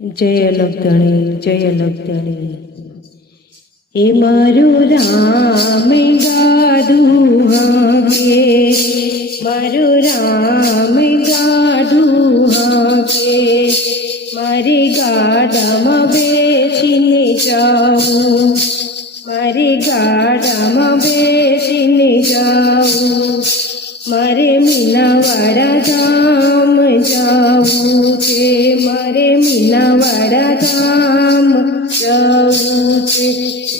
जय लखधणी जय लखधणी। ए मारू राम गाडू हाके, मारू राम गाडू हाके, मारी गाडामां बेसीने जाऊं, मारी गाडामां बेसीने जाऊं, मारे मीनावाड़ा धाम जाऊं छे, मारे मीनावाड़ा धाम जाऊं छे,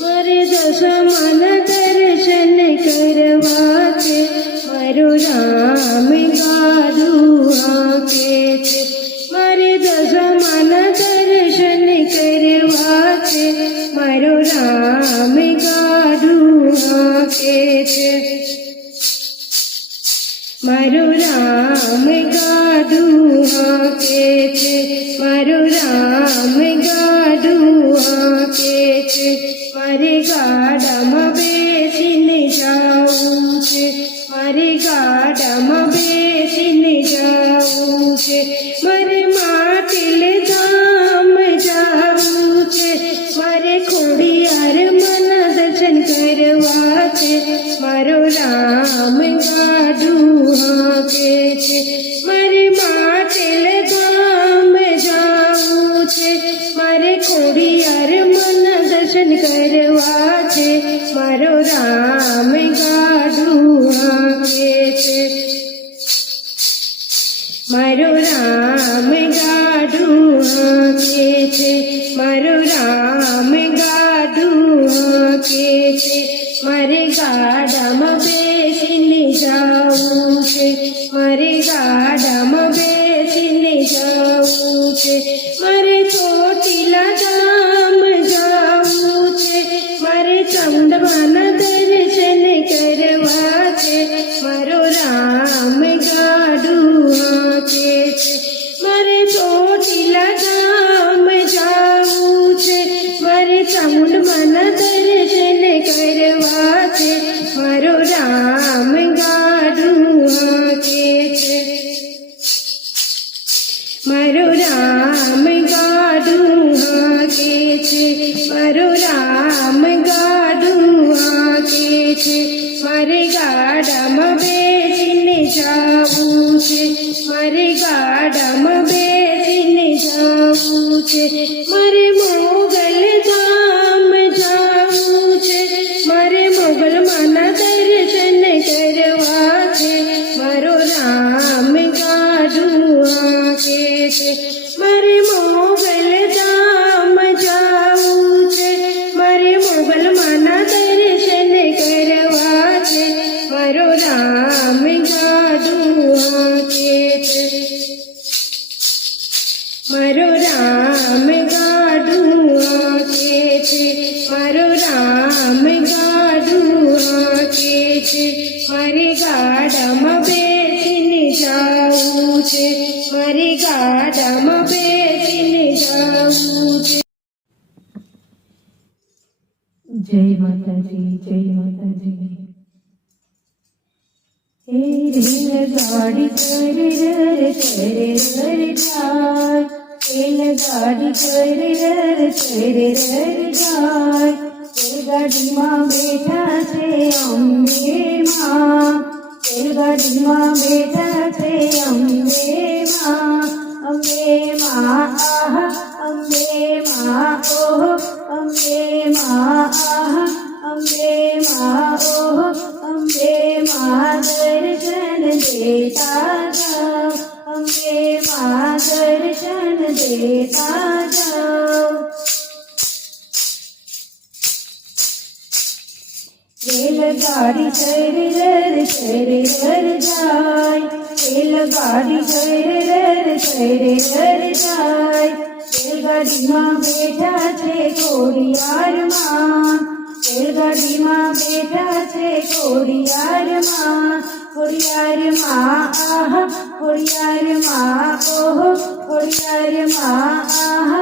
मारे दशामाना दर्शन करवा छे, मारो राम गाडू हाके छे, मारे दशामाना दर्शन करवा छे, मारो राम गाडू हाके छे, मारो राम गाडू हाके छे, मारो राम गाडू हाके छे, मारे गाडामां बेसीने जाऊं छे, मारे गाडामां बेसीने जाऊं छे, मारे माटेल धाम जाऊं छे, मारे खोडियार माना दर्शन करवा छे, मारो राम गाडू हाके छे, मारे माटेल धाम जाऊं छे, मारे खोडियार माना दर्शन करवा छे, मारो राम गाडू हाके छे, मारो राम गाडू हाके छे, मारो राम गाडू हाके छे, मारे गाडामां बेसीने जाऊं छे, मारे गाडामां बेसीने जाऊं छे, मारे ચોટીલા धाम जाऊं छे, मारे चंदमाना दर्शन करवा छे, मारो राम गाडू हाके छे, मारे ચોટીલા धाम जाऊं छे, मारे चामुंडमाना दर्शन करवा छे, मारो राम गाडू हाके छे, मारो राम गाडू हाके छे, मारो राम गाडू हाके छे, मारे गाडामां बेसीने जाऊं छे, मारे गाडामां बेसीने जाऊं छे, मारे मोगल धाम जाऊं छे, मारे मोगल माना दर्शन करवा छे, मारो राम गाडू हाके छे, मारे मोगल धाम जाऊं छे, मारे मोगल माना दर्शन करवा छे, मारो राम गाडू हाके छे, मारो राम गाडू हाके छे, मारो राम गाडू हाके छे, मारे गाडामां बेसीने जाऊं छे, मारे गाडामां बेसीने जाऊं छे। जय माताजी जय माताजी। हे रेलगाड़ी कर रर जाय, रेलगाड़ी कर रर जाय, रेलगाડીમાં બેઠા છે અંબે માં, રેલગાડીમાં બેઠા છે અંબે માં, અંબે માં આહ, અંબે માં ઓહ, અંબે માં આહ, અંબે માં ઓહ, અંબે માં દર્શન દેતા જાઓ, અંબે માં દર્શન દેતા જાઓ। रेलगाड़ी कर रर जाय, रेलगाड़ी कर रर जाय, रेलगाડીમાં બેઠા છે ખોડિયાર માં, રેલગાડીમાં બેઠા છે ખોડિયાર માં, ખોડિયાર માં આહ, ખોડિયાર માં ઓહ, ખોડિયાર માં આહ,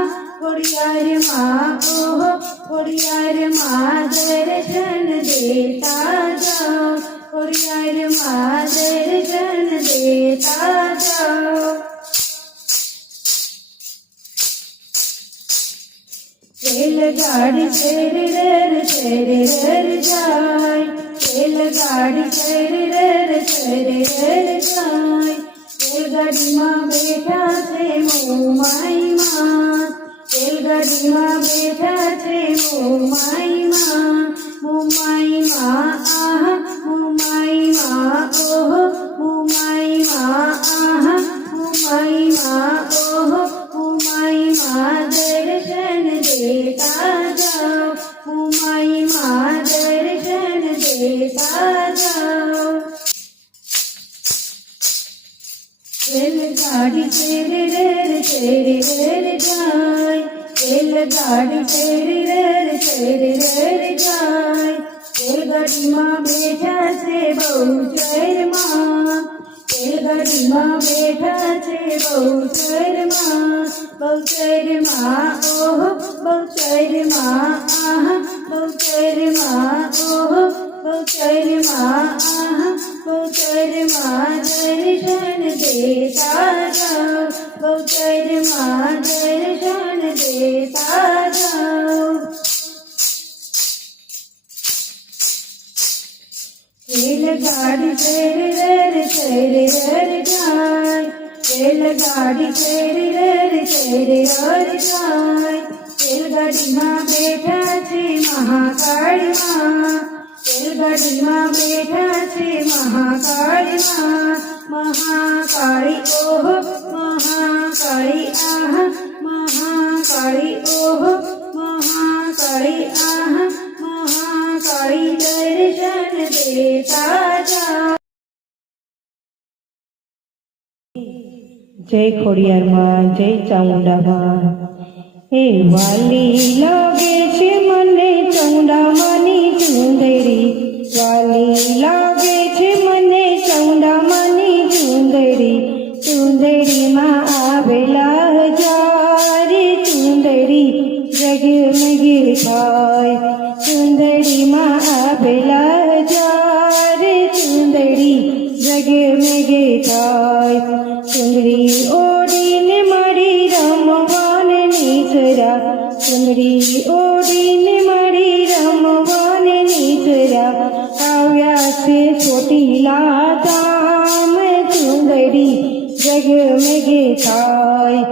ખોડિયાર માં ઓહ, ખોડિયાર માં દર્શન દેતા જાઓ, ખોડિયાર માં દર્શન દેતા જાઓ। રેલગાડી ચેરી રેર જાય, રેલગાડી ચેરી રેર જાય, રેલગાડીમાં બેઠા છે મોમાઈમાં, રેલગાડીમાં બેઠા છે મોમાઈમાં, મોમાઈમાં આહા, મોમાઈમાં ઓહો, મોમાઈમાં આહા, મોમાઈમાં ઓહો, મોમાઈમાં દર્શન દેતા જાઓ, મોમાઈમાં દર્શન દેતા જાઓ. રેલગાડી ચેરી રેર જાય, રેલગાડી ચેરી રેર જાય, રેલગાડીમાં બેઠા છે બહુચરમાં, રેલગાડીમાં બેઠા છે બહુચરમાં, બહુચરમાં ઓહો, બહુચરમાં આહા, બહુચરમાં ઓહો, બહુચરમાં આહા, બહુચરમાં દર્શન દેતા જાઓ, બહુચરમાં દર્શન દેતા જાઓ. રેલગાડી ચેરી રેર જાય, રેલગાડી ચેરી રેર જાય, રેલગાડીમાં બેઠા છે મહાકાળમાં, રેલગાડીમાં બેઠા છે મહાકાળમાં, મહાકાળી ઓહો, મહાકાળી આહા, મહાકાળી ઓહો, મહાકાળી આહા, મહાકાળી દર્શન દેતા જાઓ. જય ખોડિયારમાં, જય ચામુંડામાં. હે વાલી લાગે છે મને ચામુંડામાંની ચુંદડી, વાલી લાગે છે મને ચામુંડામાંની ચુંદડી, ચુંદડીમાં આવેલા હજારે ચુંદડી જગમગે થાય, ચુંદડીમાં આવેલા હજારે ચુંદડી જગમગે થાય. ચુંદડી ઓડીને મારી રમવાને નીચરા, ચુંદડી ઓડીને મારી રમવાને નીચરા, આવ્યા છે ચોટીલા ધામ ચુંદડી જગમગે થાય,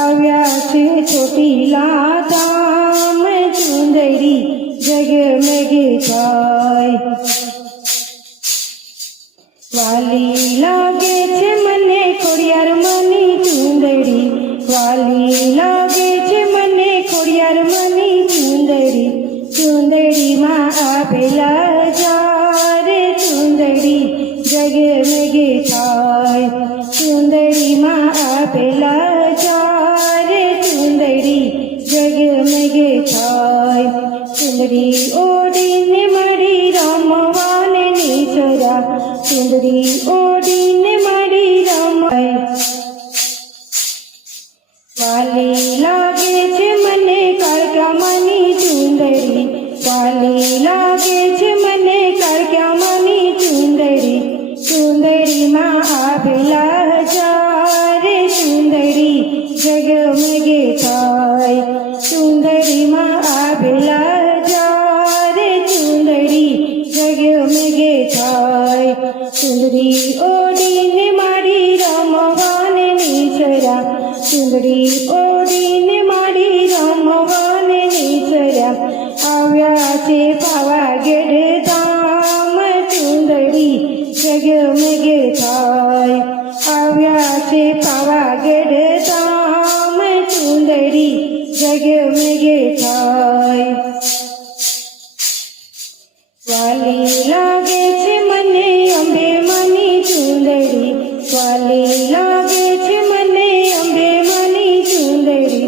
આવ્યા છે ચોટીલા ધામ ચુંદડી જગમગે થાય. વાલી લાગે છે મને ખોડિયારમાંની ચુંદડી, વાલી લાગે છે મને ખોડિયારમાંની ચુંદડી, ચુંદડીમાં આવેલા હજારે ચુંદડી જગમગે થાય, ચુંદડીમાં આવેલા હજારે ચુંદડી જગમગે થાય. ચુંદડી ઓડીને મારી રમવાને નીચરા, ચુંદડી ઓડીને મારી રમાય. વાલી લાગે છે મને કાળકામાંની ચુંદડી, વાલી લાગે છે મને કાળકામાંની ચુંદડી, ચુંદડીમાં આવેલા હજારે ચુંદડી જગમગે થાય, ચુંદડીમાં આવેલા હજારે ચુંદડી જગમગે થાય. ચુંદડી ઓડીને મારી રમવાને નીચરા, ચુંદડી ઓડીને મારી રમવાને નીચરા, આવ્યા છે પાવાગઢ ધામ ચુંદડી જગમગે થાય, આવ્યા છે પાવાગઢ ધામ ચુંદડી જગમગે થાય. વાલી લાગે છે મને અંબે માની ચુંદડી, વાલી લાગે છે મને અંબે માની ચુંદડી,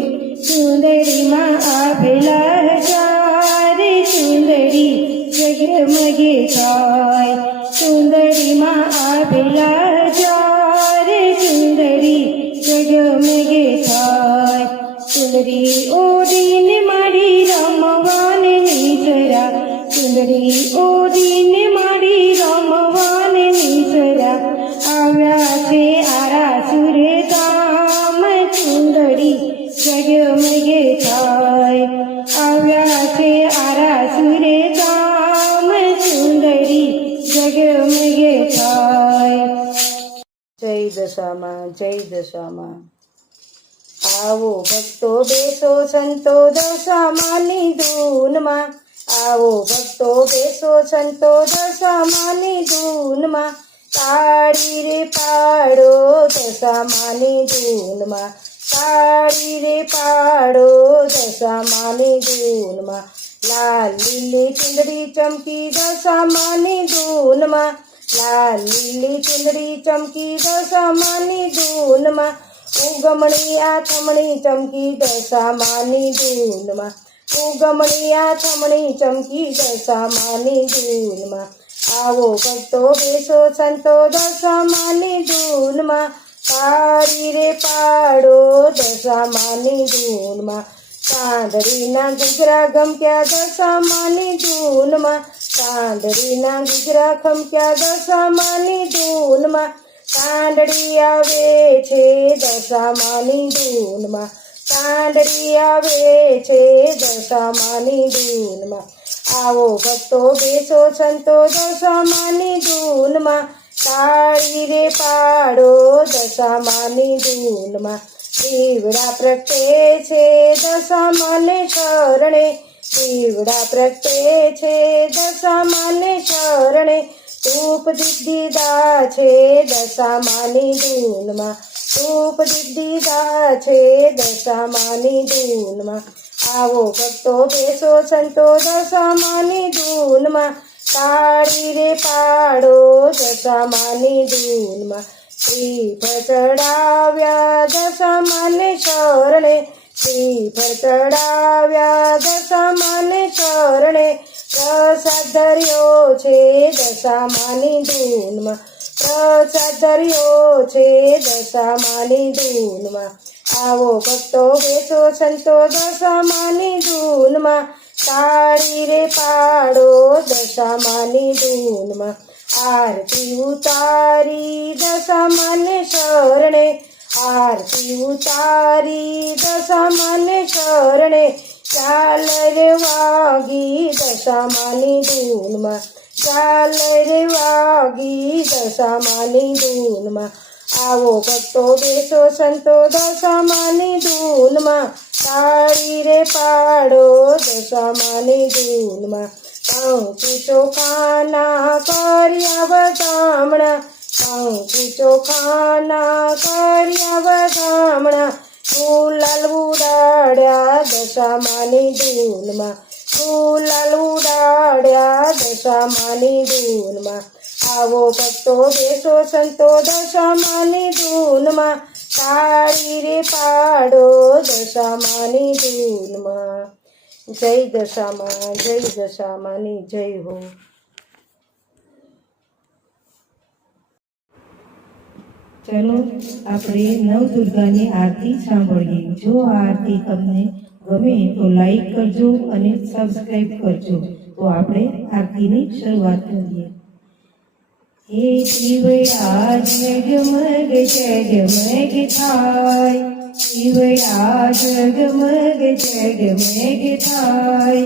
ચુંદડીમાં આવેલા હજારે ચુંદડી જગમગે થાય, ચુંદડીમાં આવેલા હજારે ચુંદડી જગમગે થાય. ચુંદડી ઓડીને મારી રમવાને નીચરા, ચુંદડી ઓડીને મારી રમવાને નીચરા, આવ્યા છે આરાસુર ધામ ચુંદડી જગમગે થાય, દશામાં જય દશામાં. આવો ભક્તો બેસો સંતો દશામાની ધૂનમાં, આવો ભક્તો બેસો સંતો દશામાની ધૂનમાં, તાળી રે પાડો દશામાની ધૂનમાં, તાળી રે પાડો દશામાની ધૂનમાં, લાલ લીલી ચુંદડી ચમકી દશામાની ધૂનમાં, લાલ લીલી ચુંદડી ચમકી દશામાની ધૂનમાં, ઉગમણી આથમણી ચમકી દશામાની ધૂનમાં, ઉગમણી આથમણી ચમકી દશામાની ધૂનમાં, આવો ભક્તો બેસો સંતો દશામાની ધૂનમાં, તાળી રે પાડો દશામાની ધૂનમાં, ચાંદડીના ઘૂઘરા ગમક્યા દશામાની ધૂનમાં, ચાંદડીના ઘૂઘરા ખમક્યા દશામાની ધૂનમાં, ચાંદડી આવે છે દશામાની ધૂનમાં, ચાંદડી આવે છે દશામાની ધૂનમાં, આવો ભક્તો બેસો સંતો દશામાની ધૂનમાં, તાળી રે પાડો દશામાની ધૂનમાં, દીવડા પ્રગટે છે દશામાને શરણે, દીવડા પ્રગટે છે દશામાને શરણે, ધૂપ દીધા છે દશામાની ધૂનમાં, ધૂપ દીધા છે દશામાની ધૂનમાં, આવો ભક્તો બેસો સંતો દશામાની ધૂનમાં, તાળી રે પાડો દશામાની ધૂનમાં, શ્રીફળ ચડાવ્યા દશામાને શરણે, શ્રીફળ ચડાવ્યા દશામાને શરણે, પ્રસાદ ધર્યો છે દશામાની ધૂનમાં, પ્રસાદ ધર્યો છે દશામાની ધૂનમાં, આવો ભક્તો બેસો સંતો દશામાની ધૂનમાં, તાળી રે પાડો દશામાની ધૂનમાં, આરતી ઉતારી દશામાને શરણે, આરતી ઉતારી દશામાને શરણે, ચાલ રે વાગી દશામાની ધૂનમાં, ચાલ રે વાગી દશામાની ધૂનમાં, આવો ભક્તો બેસો સંતો દશામાની ધૂનમાં, તાળી રે પાડો દશામાની ધૂનમાં, કંકુ ચોખાના કર્યા વધામણા, કંકુ ચોખાના કર્યા વધામણા, ગુલાલ ઉડાડ્યા દશામાની ધૂનમાં, ગુલાલ ઉડાડ્યા દશામાની ધૂનમાં, આવો ભક્તો બેસો સંતો દશામાની ધૂનમાં, તાળી રે પાડો દશામાની ધૂનમાં. જય દશામાં જય દશામાની જય હો. ચલો આપણે નવદુર્ગાની આરતી સાંભળીએ. જો આ આરતી તમને ગમે તો લાઈક કરજો અને સબસ્ક્રાઈબ કરજો. તો આપણે આરતીની શરૂઆત કરીએ. હે શિવયા જગમગ જગમગ થાય, શિવયા જગમગ જગમગ થાય,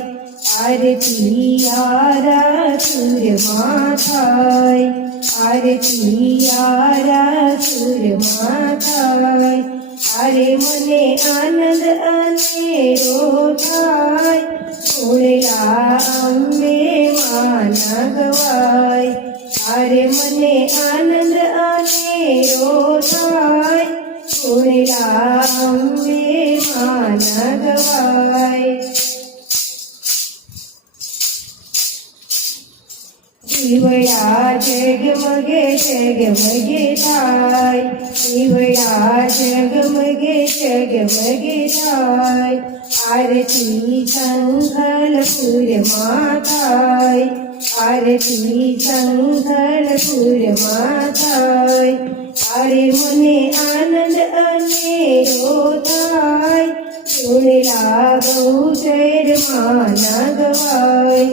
આરતી આરા સુરમાં થાય, આરતી આરા સુરમાં થાય, અરે મને આનંદ અનેરો થાય, સુણલા અંબે માના ગવાય, અરે મને આનંદ અનેરો થાય, સુણલા અંબે માના ગવાય. શિવયા જગમગે જગમગે થાય, શિવયા જગમગે જગમગે થાય, આરતી સંખલપુરમાં થાય, આરતી સંખલપુરમાં થાય, અરે મને આનંદ અનેરો થાય, સુણલા ગૌચરમાં ના ગવાય,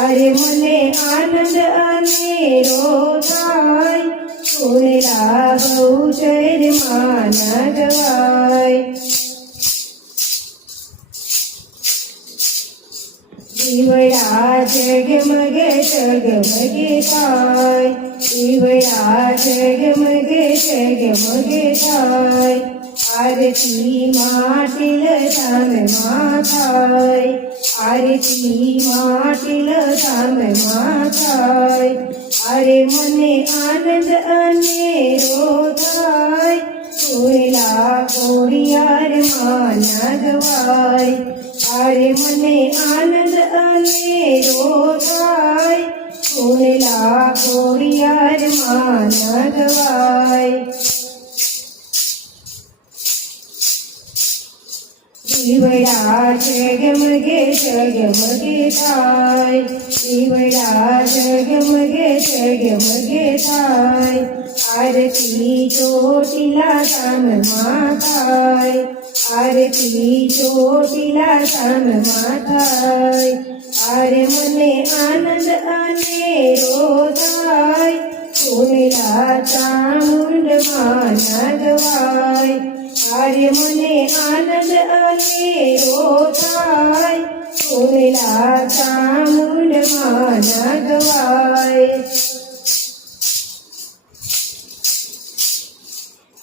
અરે મને આનંદ અનેરો થાય, સુણલા ગૌચરમાં ના ગવાય. દીવડા જગમગે જગમગે થાય દીવડા જગમગે જગમગે થાય આરતી માટીલ ધામમાં થાય આરતી માટીલ ધામમાં થાય અરે મને આનંદ અનેરો થાય સુરેલા કોડિયાર માના ગવાય અરે મને આનંદ અનેરો થાય સુરેલા કોડિયાર માના ગવાય દીવડા જગમગે જગમગે થાય દીવડા જગમગે જગમગે થાય આરતી ચોટીલા ધામમાં થાય આરતી ચોટીલા ધામમાં થાય અરે મને આનંદ અનેરો થાય સુનેલા ચામુંડ માના ગવાય અરે મને આનંદ અનેરો થાય સુનેલા ચામુંડ માના ગવાય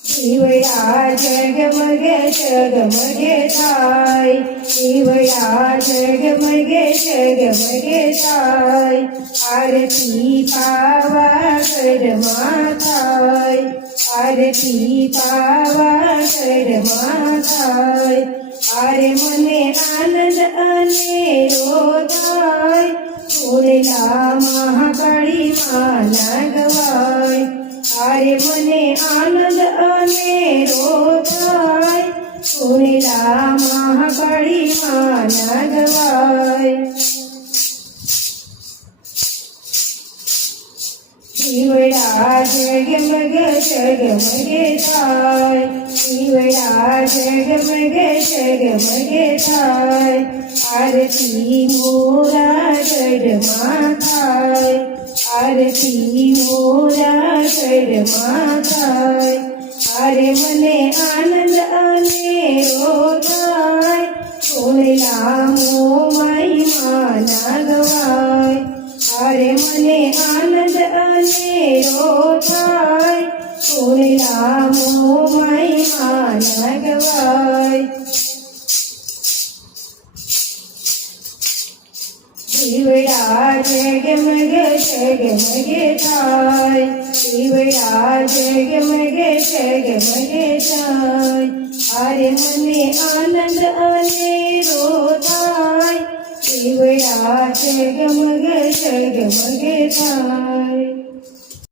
દીવડા જગમગે જગમગે થાય દીવડા જગમગે જગમગે થાય આરતી પાવાગઢમાં થાય આરતી પાવાગઢમાં થાય અરે મને આનંદ અનેરો થાય સુરેલા મહાકાળી માના ગવાય અરે મને આનંદ અનેરો થાય સુરેલા મહાકાળી માના ગવાય દીવડા જગમગે જગમગે થાય દીવડા જગમગે જગમગે થાય આરતી મોરાગઢમાં થાય આરતી મોરાગઢમાં થાય અરે મને આનંદ અનેરો થાય સુનેલા મોમાઈ માના ગવાય અરે મને આનંદ અનેરો થાય સુનેલા મોમાઈ માના ગવાય દીવડા જગમગે જગમગે થાય દીવડા જગમગે જગમગે થાય અરે મને આનંદ અનેરો થાય દીવડા જગમગે જગમગે થાય